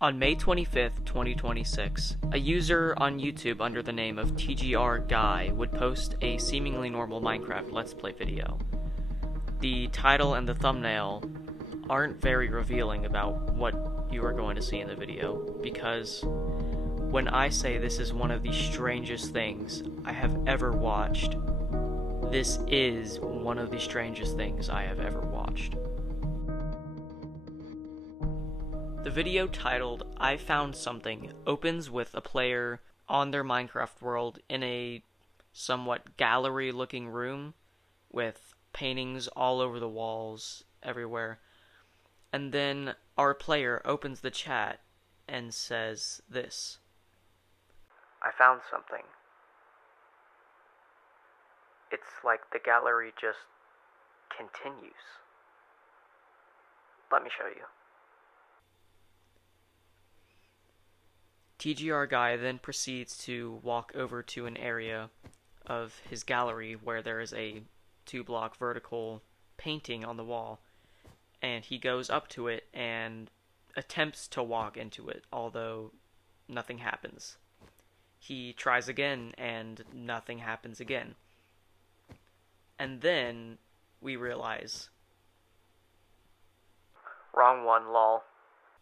On May 25th, 2026, a user on YouTube under the name of TGR Guy would post a seemingly normal Minecraft Let's Play video. The title and the thumbnail aren't very revealing about what you are going to see in the video, because when I say this is one of the strangest things I have ever watched, this is one of the strangest things I have ever watched. The video titled I Found Something opens with a player on their Minecraft world in a somewhat gallery-looking room with paintings all over the walls everywhere. And then our player opens the chat and says this. I found something. It's like the gallery just continues. Let me show you. TGR Guy then proceeds to walk over to an area of his gallery where there is a 2-block vertical painting on the wall, and he goes up to it and attempts to walk into it, although nothing happens. He tries again, and nothing happens again. And then we realize, wrong one, lol.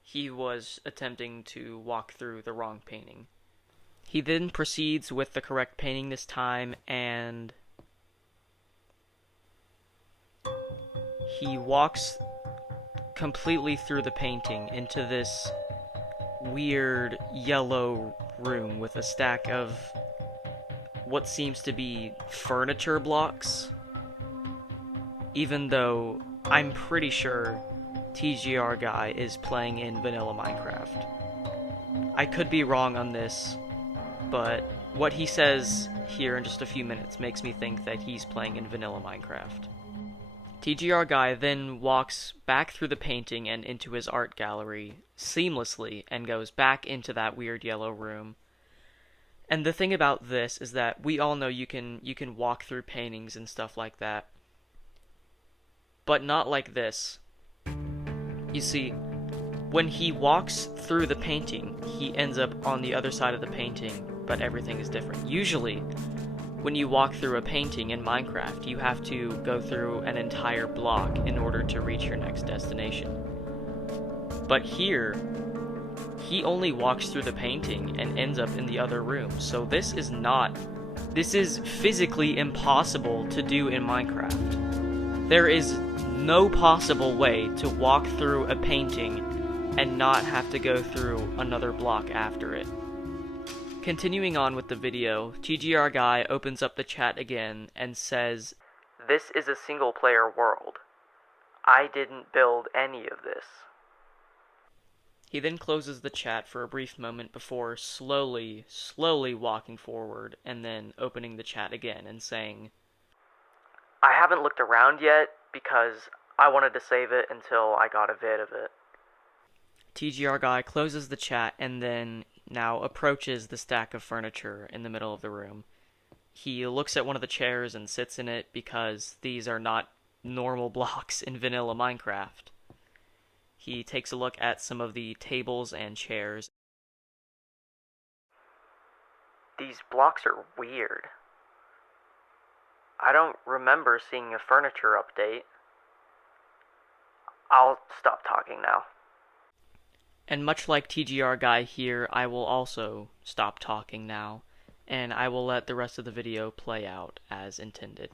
He was attempting to walk through the wrong painting. He then proceeds with the correct painting this time, and he walks completely through the painting into this weird yellow room with a stack of what seems to be furniture blocks, even though I'm pretty sure TGR Guy is playing in vanilla Minecraft. I could be wrong on this, but what he says here in just a few minutes makes me think that he's playing in vanilla Minecraft. TGR Guy then walks back through the painting and into his art gallery seamlessly and goes back into that weird yellow room. And the thing about this is that we all know you can walk through paintings and stuff like that, but not like this. You see, when he walks through the painting, he ends up on the other side of the painting, but everything is different. Usually, when you walk through a painting in Minecraft, you have to go through an entire block in order to reach your next destination. But here, he only walks through the painting and ends up in the other room, so this is physically impossible to do in Minecraft. There is no possible way to walk through a painting and not have to go through another block after it. Continuing on with the video, TGR Guy opens up the chat again and says, "This is a single-player world. I didn't build any of this." He then closes the chat for a brief moment before slowly walking forward and then opening the chat again and saying, "I haven't looked around yet because I wanted to save it until I got a vid of it." TGR Guy closes the chat and then now approaches the stack of furniture in the middle of the room. He looks at one of the chairs and sits in it because these are not normal blocks in vanilla Minecraft. He takes a look at some of the tables and chairs. These blocks are weird. I don't remember seeing a furniture update. I'll stop talking now. And much like TGR Guy here, I will also stop talking now, and I will let the rest of the video play out as intended.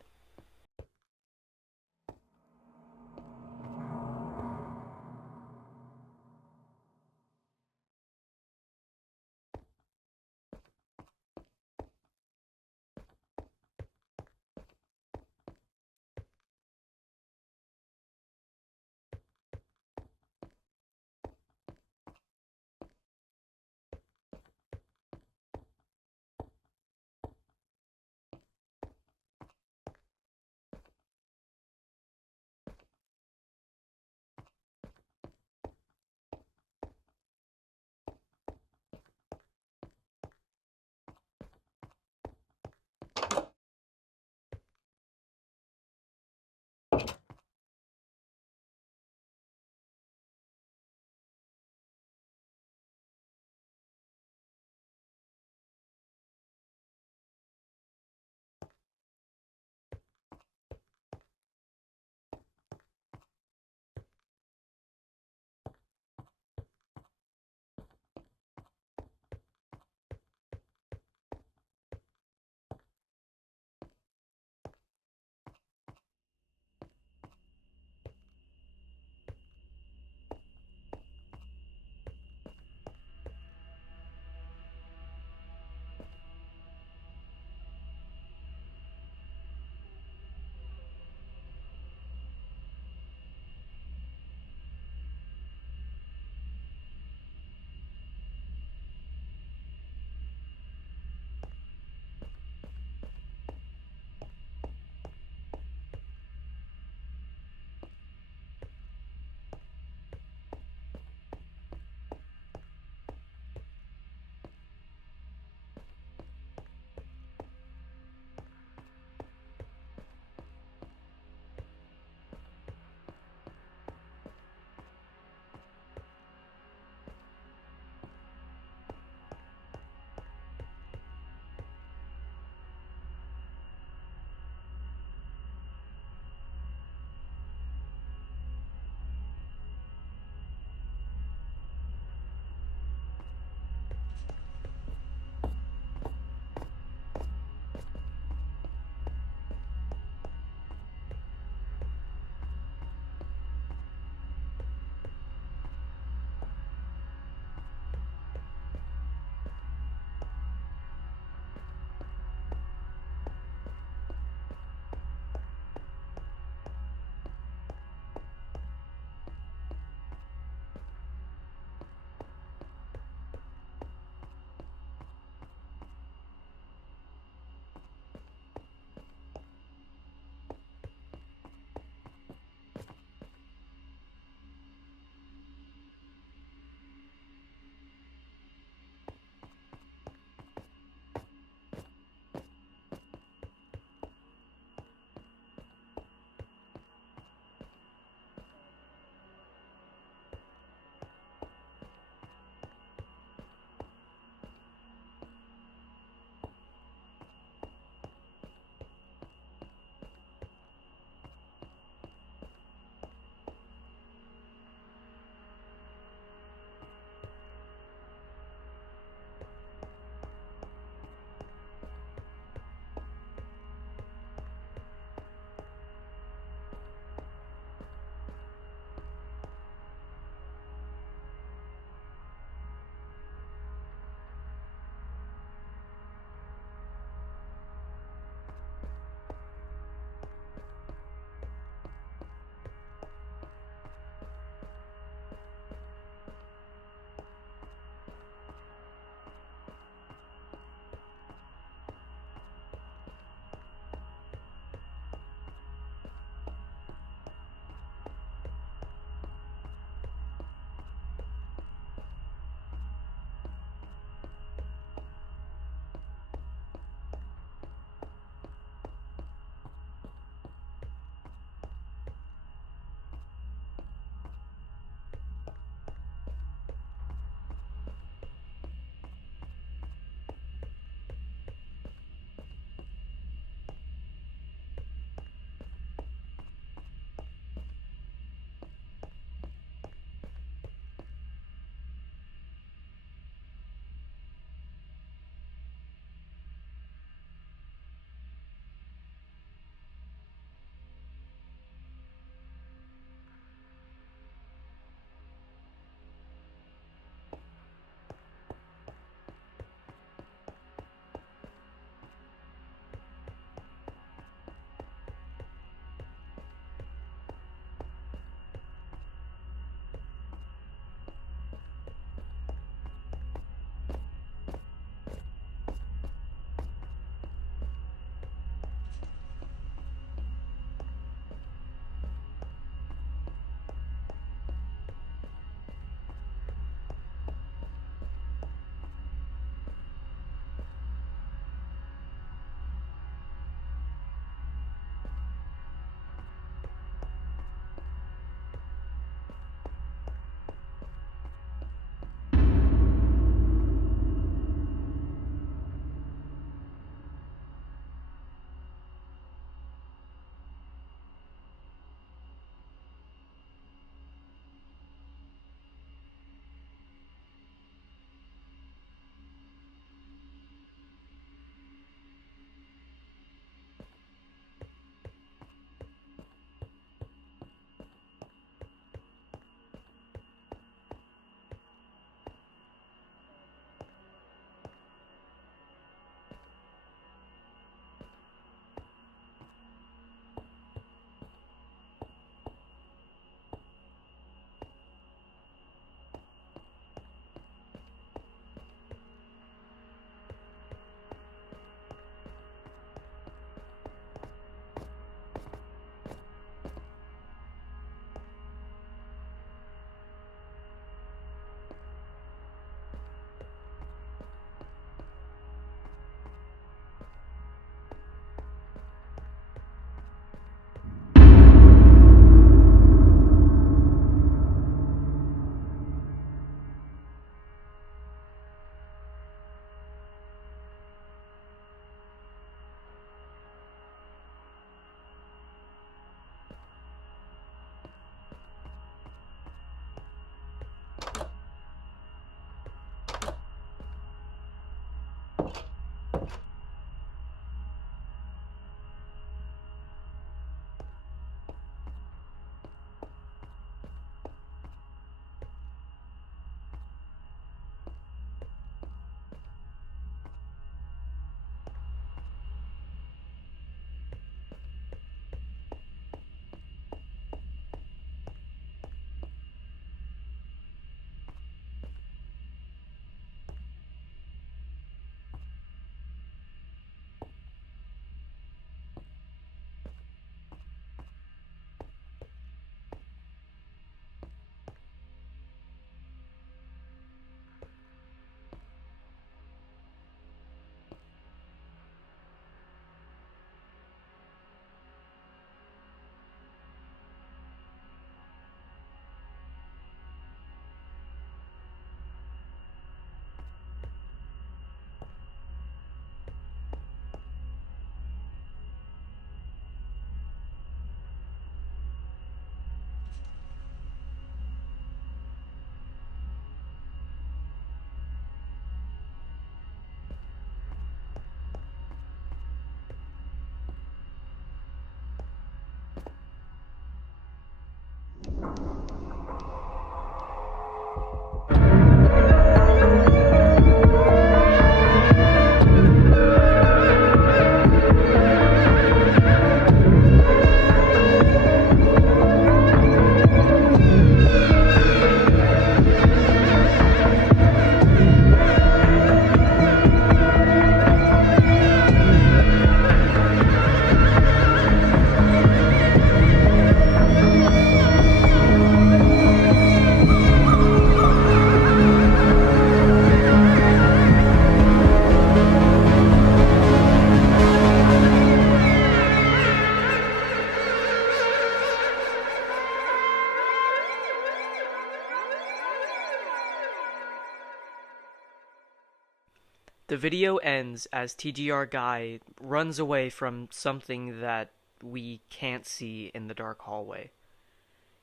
The video ends as TGR Guy runs away from something that we can't see in the dark hallway.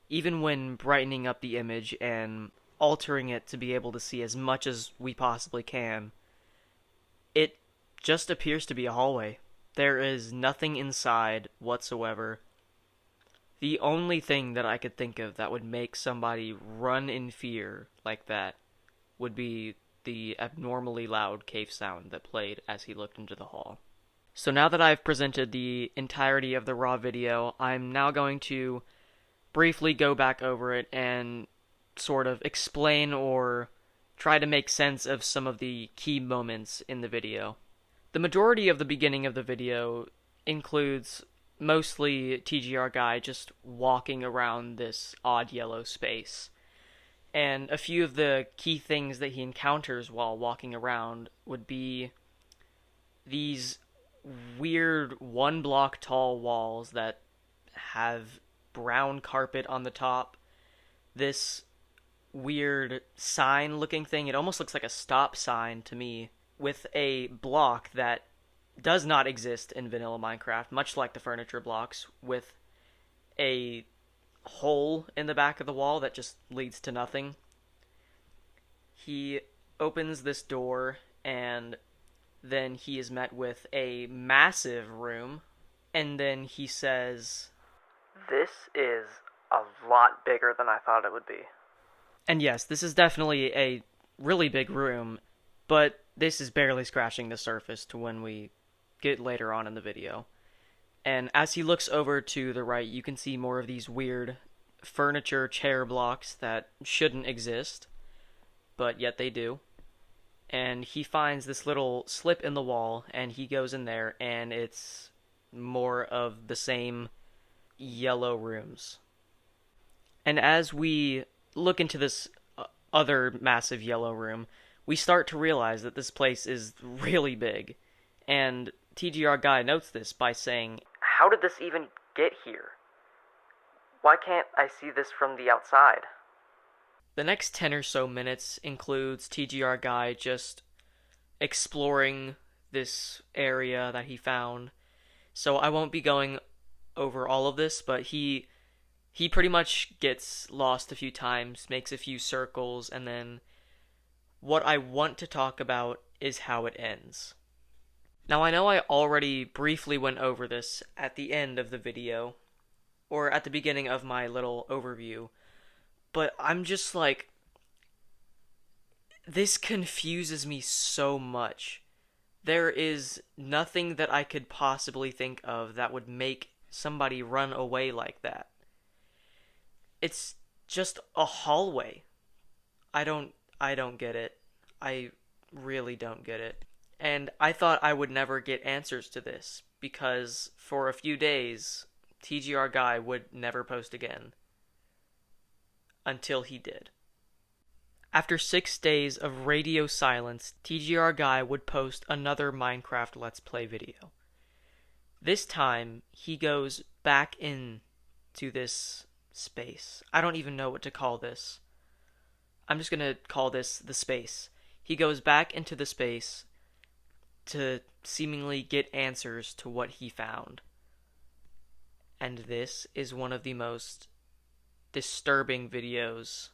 Even when brightening up the image and altering it to be able to see as much as we possibly can, it just appears to be a hallway. There is nothing inside whatsoever. The only thing that I could think of that would make somebody run in fear like that would be the abnormally loud cave sound that played as he looked into the hall. So now that I've presented the entirety of the raw video, I'm now going to briefly go back over it and sort of explain or try to make sense of some of the key moments in the video. The majority of the beginning of the video includes mostly TGR Guy just walking around this odd yellow space. And a few of the key things that he encounters while walking around would be these weird 1-block tall walls that have brown carpet on the top, this weird sign looking thing, it almost looks like a stop sign to me, with a block that does not exist in vanilla Minecraft, much like the furniture blocks, with a hole in the back of the wall that just leads to nothing. He opens this door, and then he is met with a massive room, and then he says, "This is a lot bigger than I thought it would be." And yes, this is definitely a really big room, but this is barely scratching the surface to when we get later on in the video. And as he looks over to the right, you can see more of these weird furniture chair blocks that shouldn't exist, but yet they do. And he finds this little slip in the wall, and he goes in there, and it's more of the same yellow rooms. And as we look into this other massive yellow room, we start to realize that this place is really big. And TGR Guy notes this by saying, "How did this even get here? Why can't I see this from the outside?" The next 10 or so minutes includes TGR Guy just exploring this area that he found. So I won't be going over all of this, but he pretty much gets lost a few times, makes a few circles, and then what I want to talk about is how it ends. Now, I know I already briefly went over this at the end of the video, or at the beginning of my little overview, but I'm just like, this confuses me so much. There is nothing that I could possibly think of that would make somebody run away like that. It's just a hallway. I don't get it. I really don't get it. And I thought I would never get answers to this, because for a few days, TGR Guy would never post again. Until he did. After 6 days of radio silence, TGR Guy would post another Minecraft Let's Play video. This time, he goes back into this space. I don't even know what to call this. I'm just gonna call this the space. He goes back into the space to seemingly get answers to what he found. And this is one of the most disturbing videos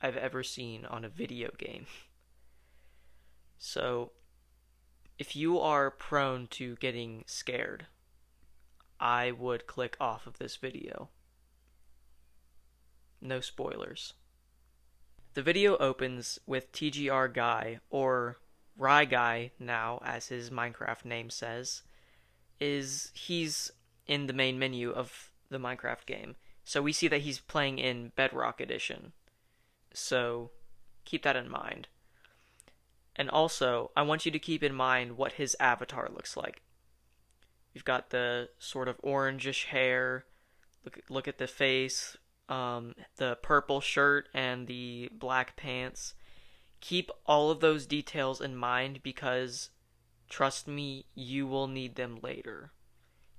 I've ever seen on a video game. So, if you are prone to getting scared, I would click off of this video. No spoilers. The video opens with TGR Guy, or Rye Guy now, as his Minecraft name says, he's in the main menu of the Minecraft game. So we see that he's playing in Bedrock Edition. So keep that in mind. And also, I want you to keep in mind what his avatar looks like. You've got the sort of orangish hair. Look at the face, the purple shirt, and the black pants. Keep all of those details in mind because, trust me, you will need them later.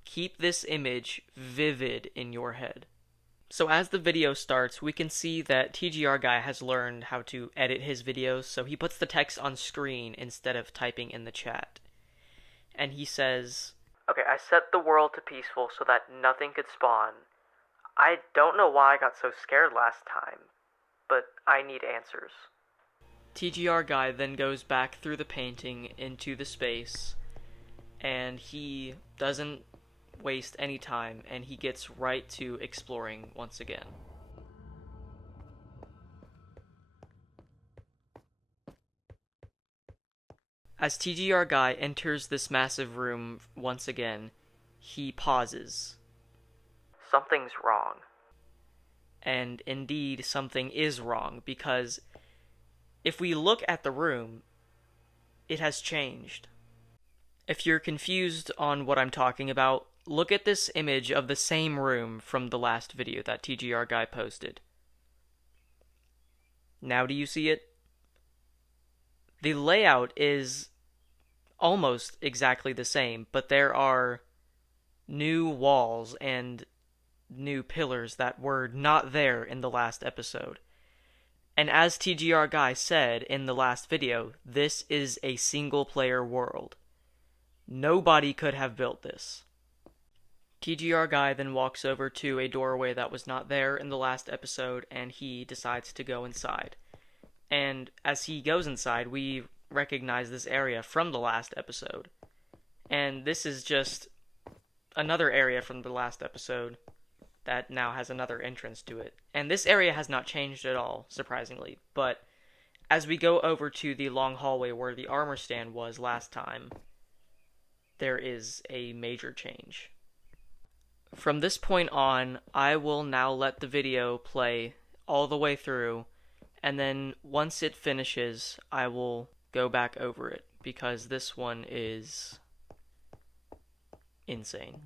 Keep this image vivid in your head. So as the video starts, we can see that TGR Guy has learned how to edit his videos, so he puts the text on screen instead of typing in the chat. And he says, "Okay, I set the world to peaceful so that nothing could spawn. I don't know why I got so scared last time, but I need answers." TGR Guy then goes back through the painting into the space, and he doesn't waste any time, and he gets right to exploring once again. As TGR Guy enters this massive room once again, he pauses. Something's wrong. And indeed, something is wrong, because if we look at the room, it has changed. If you're confused on what I'm talking about, look at this image of the same room from the last video that TGR Guy posted. Now do you see it? The layout is almost exactly the same, but there are new walls and new pillars that were not there in the last episode. And as TGR Guy said in the last video, this is a single-player world. Nobody could have built this. TGR Guy then walks over to a doorway that was not there in the last episode, and he decides to go inside. And as he goes inside, we recognize this area from the last episode. And this is just another area from the last episode that now has another entrance to it. And this area has not changed at all, surprisingly. But as we go over to the long hallway where the armor stand was last time, there is a major change. From this point on, I will now let the video play all the way through, and then once it finishes, I will go back over it, because this one is insane.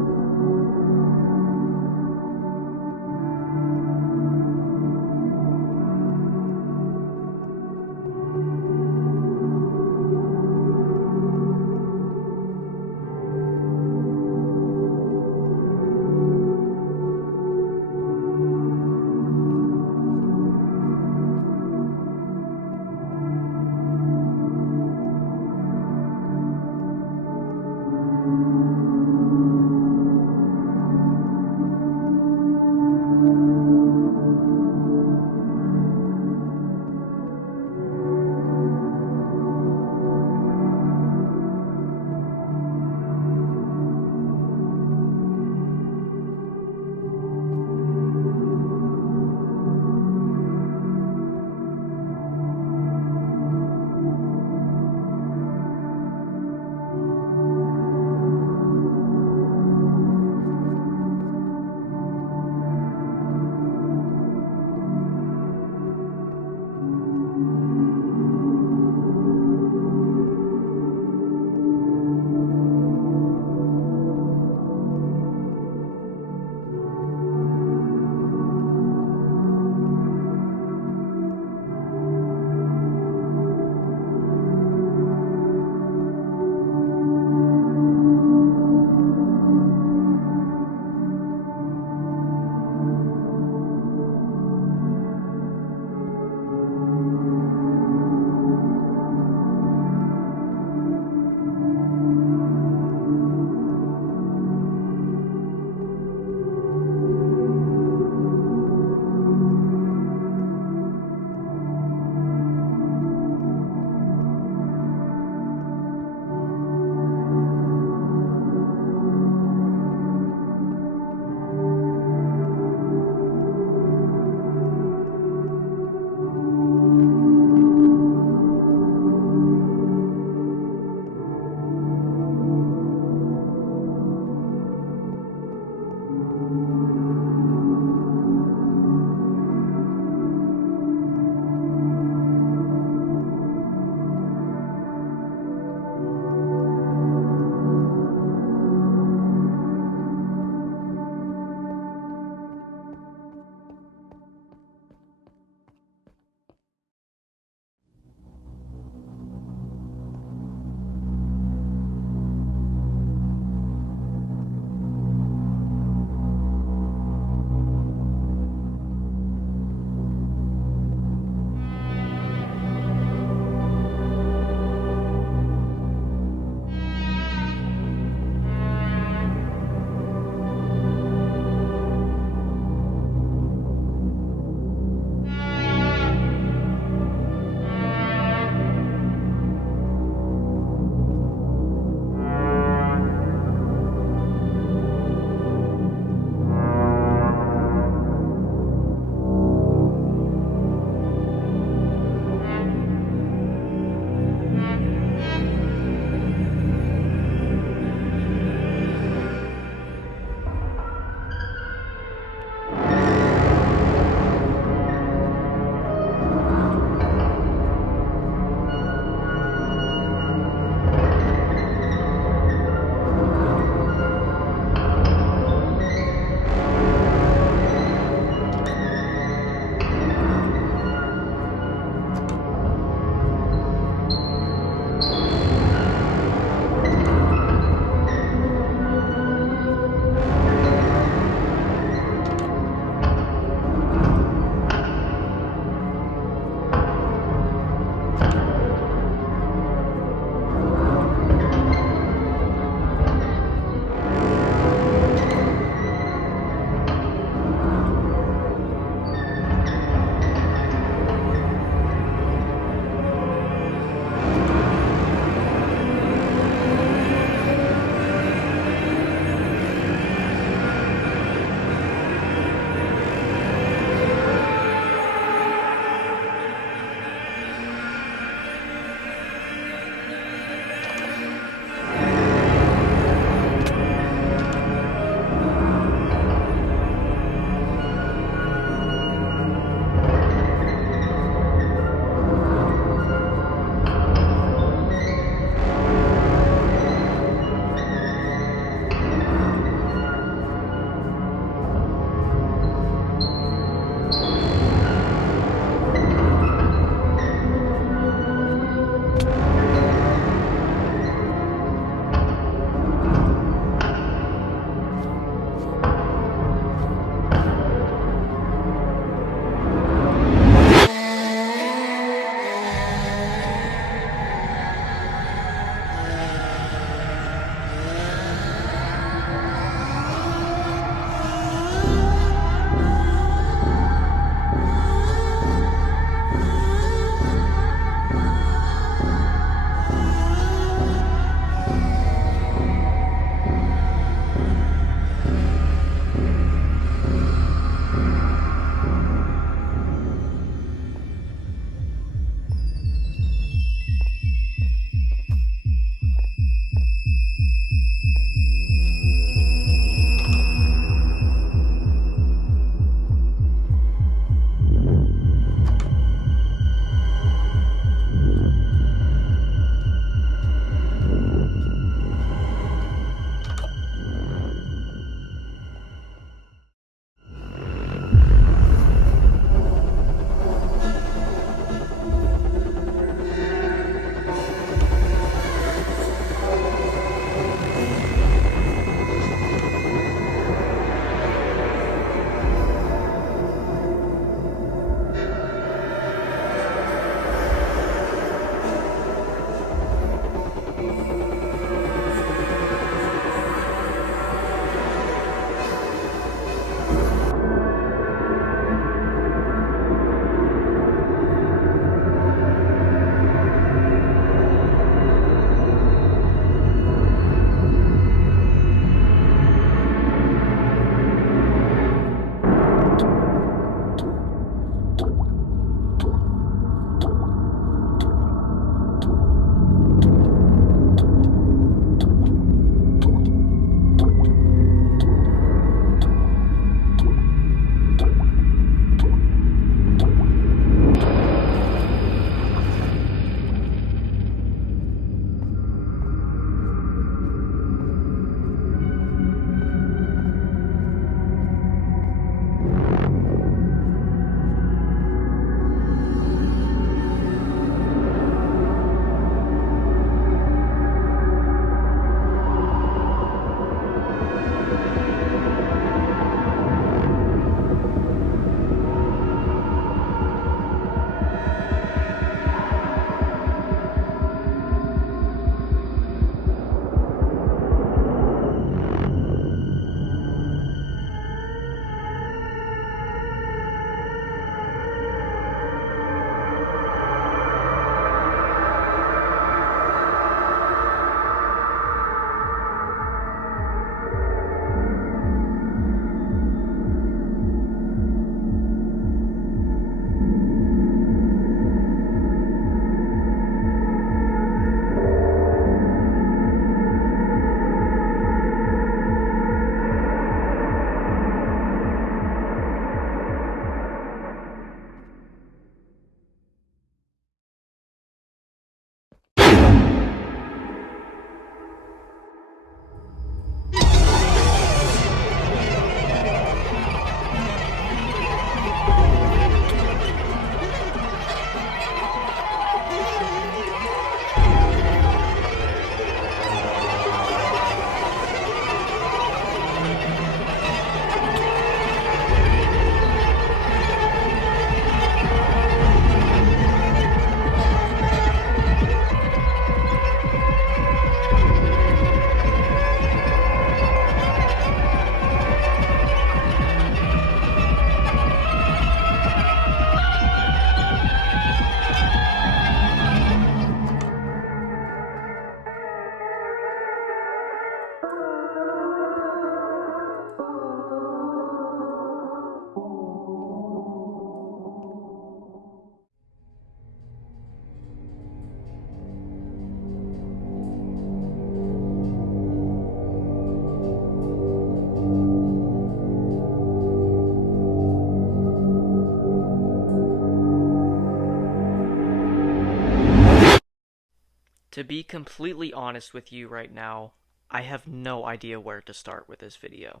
To be completely honest with you right now, I have no idea where to start with this video.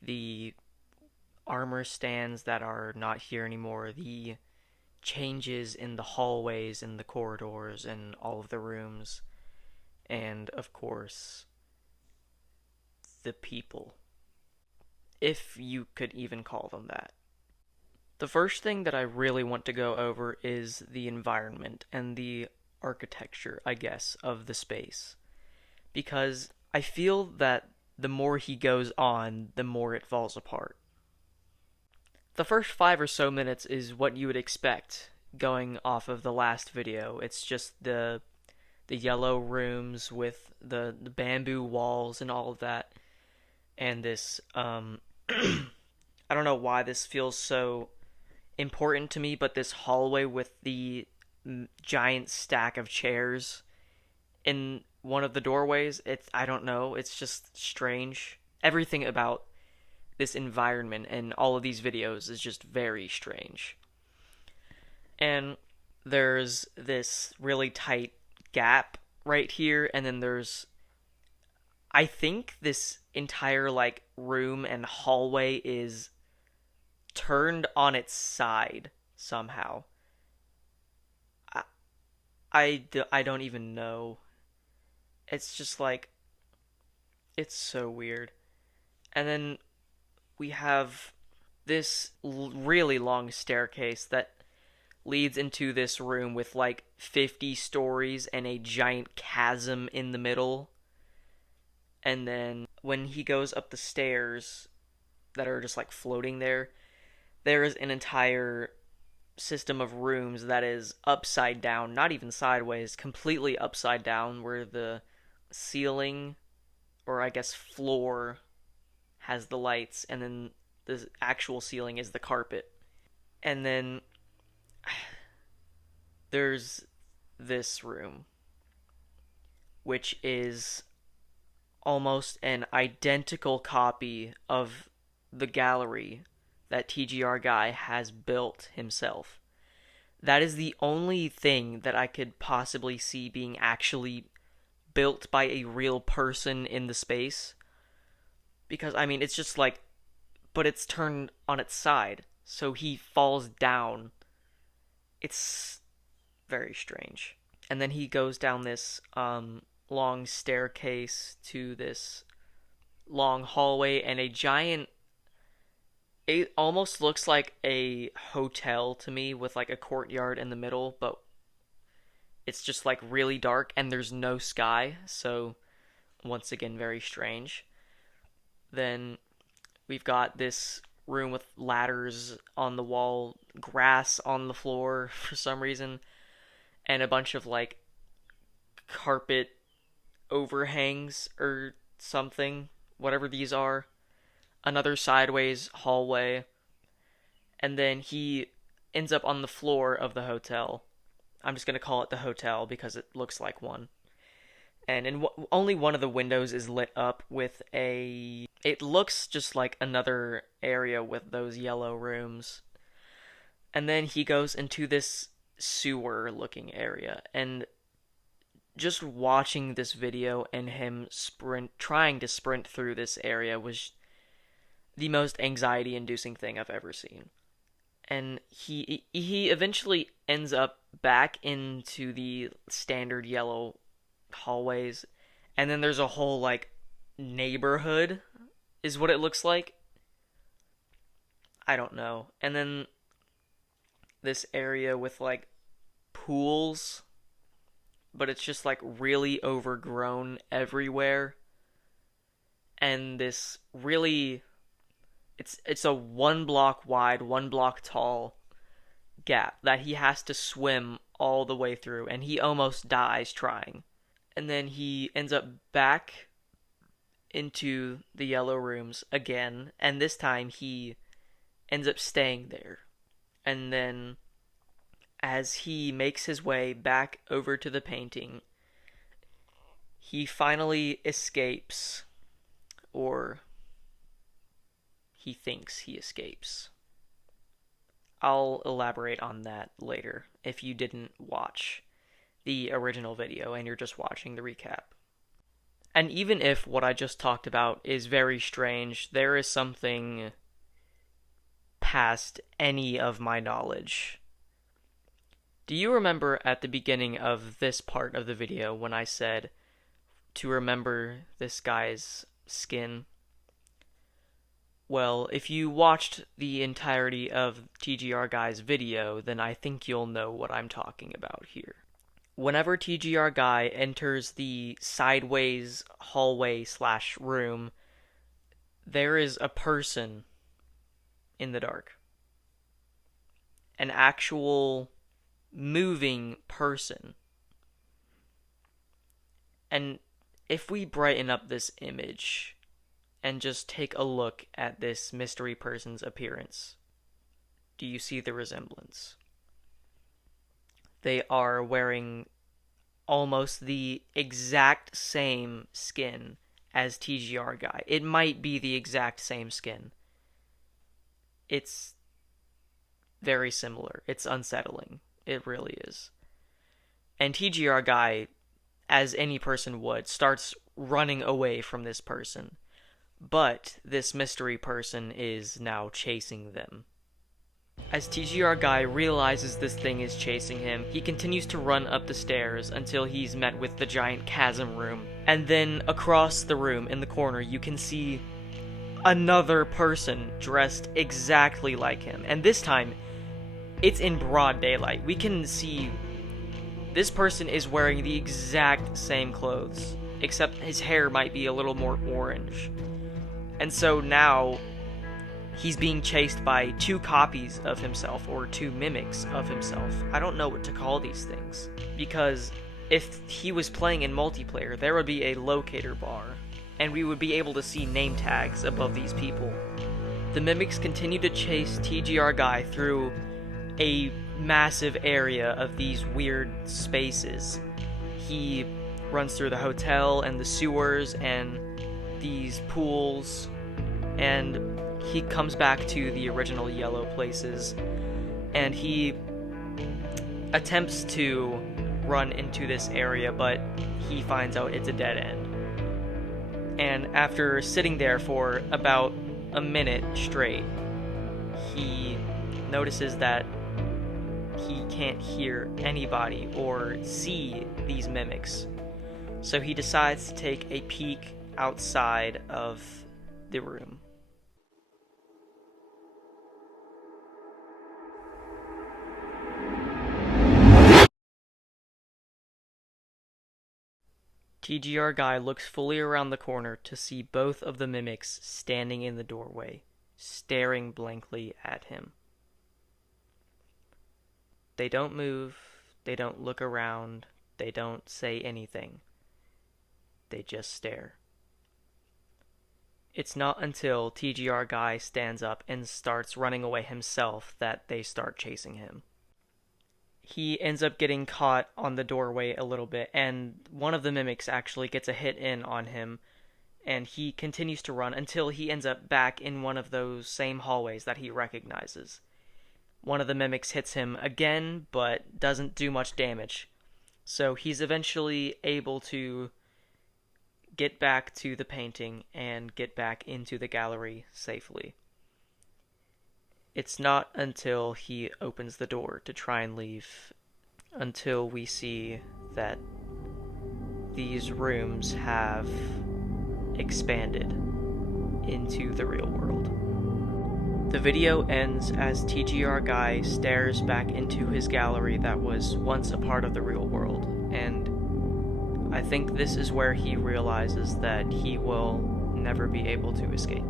The armor stands that are not here anymore, the changes in the hallways and the corridors and all of the rooms, and of course, the people. If you could even call them that. The first thing that I really want to go over is the environment and the architecture, I guess, of the space. Because I feel that the more he goes on, the more it falls apart. The first 5 or so minutes is what you would expect going off of the last video. It's just the yellow rooms with the bamboo walls and all of that. And this I don't know why this feels so important to me, but this hallway with the giant stack of chairs in one of the doorways, I don't know, it's just strange. Everything about this environment and all of these videos is just very strange. And there's this really tight gap right here, and then there's, I think this entire like room and hallway is turned on its side somehow. I don't even know. It's just like, it's so weird. And then we have this really long staircase that leads into this room with like 50 stories and a giant chasm in the middle. And then when he goes up the stairs that are just like floating there, there is an entire system of rooms that is upside down, not even sideways, completely upside down, where the ceiling, or I guess floor, has the lights, and then the actual ceiling is the carpet. And then there's this room, which is almost an identical copy of the gallery that TGR guy has built himself. That is the only thing that I could possibly see being actually built by a real person in the space. Because, I mean, it's just like, but it's turned on its side, so he falls down. It's very strange. And then he goes down this long staircase to this long hallway and a giant, it almost looks like a hotel to me with like a courtyard in the middle, but it's just like really dark and there's no sky, so once again very strange. Then we've got this room with ladders on the wall, grass on the floor for some reason, and a bunch of like carpet overhangs or something, whatever these are. Another sideways hallway, and then he ends up on the floor of the hotel. I'm just going to call it the hotel because it looks like one. And only one of the windows is lit up with a... It looks just like another area with those yellow rooms. And then he goes into this sewer-looking area. And just watching this video and him trying to sprint through this area was the most anxiety-inducing thing I've ever seen. And he eventually ends up back into the standard yellow hallways, and then there's a whole like neighborhood is what it looks like. I don't know. And then this area with like pools, but it's just like really overgrown everywhere. And this really, it's a 1 block wide, 1 block tall gap that he has to swim all the way through, and he almost dies trying. And then he ends up back into the yellow rooms again, and this time he ends up staying there. And then as he makes his way back over to the painting, he finally escapes, or he thinks he escapes. I'll elaborate on that later if you didn't watch the original video and you're just watching the recap. And even if what I just talked about is very strange, there is something past any of my knowledge. Do you remember at the beginning of this part of the video when I said to remember this guy's skin? Well, if you watched the entirety of TGR Guy's video, then I think you'll know what I'm talking about here. Whenever TGR Guy enters the sideways hallway/room, there is a person in the dark. An actual moving person. And if we brighten up this image and just take a look at this mystery person's appearance, do you see the resemblance? They are wearing almost the exact same skin as TGR Guy. It might be the exact same skin. It's very similar. It's unsettling. It really is. And TGR Guy, as any person would, starts running away from this person. But this mystery person is now chasing them. As TGR Guy realizes this thing is chasing him, he continues to run up the stairs until he's met with the giant chasm room. And then across the room, in the corner, you can see another person dressed exactly like him. And this time, it's in broad daylight. We can see this person is wearing the exact same clothes, except his hair might be a little more orange. And so now he's being chased by two copies of himself, or two mimics of himself. I don't know what to call these things, because if he was playing in multiplayer, there would be a locator bar, and we would be able to see name tags above these people. The mimics continue to chase TGR Guy through a massive area of these weird spaces. He runs through the hotel and the sewers and these pools, and he comes back to the original yellow places, and he attempts to run into this area, but he finds out it's a dead end. And after sitting there for about a minute straight, he notices that he can't hear anybody or see these mimics. So he decides to take a peek outside of the room. TGR Guy looks fully around the corner to see both of the mimics standing in the doorway, staring blankly at him. They don't move, they don't look around, they don't say anything. They just stare. It's not until TGR Guy stands up and starts running away himself that they start chasing him. He ends up getting caught on the doorway a little bit, and one of the mimics actually gets a hit in on him, and he continues to run until he ends up back in one of those same hallways that he recognizes. One of the mimics hits him again, but doesn't do much damage. So he's eventually able to get back to the painting and get back into the gallery safely. It's not until he opens the door to try and leave until we see that these rooms have expanded into the real world. The video ends as TGR Guy stares back into his gallery that was once a part of the real world, and I think this is where he realizes that he will never be able to escape.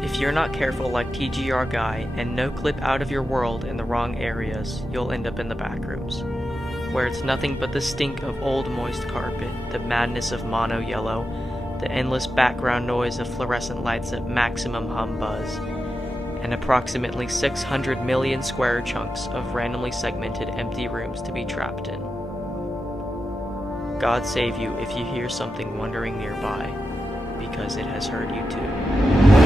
If you're not careful like TGR Guy and no clip out of your world in the wrong areas, you'll end up in the back rooms, where it's nothing but the stink of old moist carpet, the madness of mono yellow, the endless background noise of fluorescent lights at maximum hum buzz, and approximately 600 million square chunks of randomly segmented empty rooms to be trapped in. God save you if you hear something wandering nearby, because it has heard you too.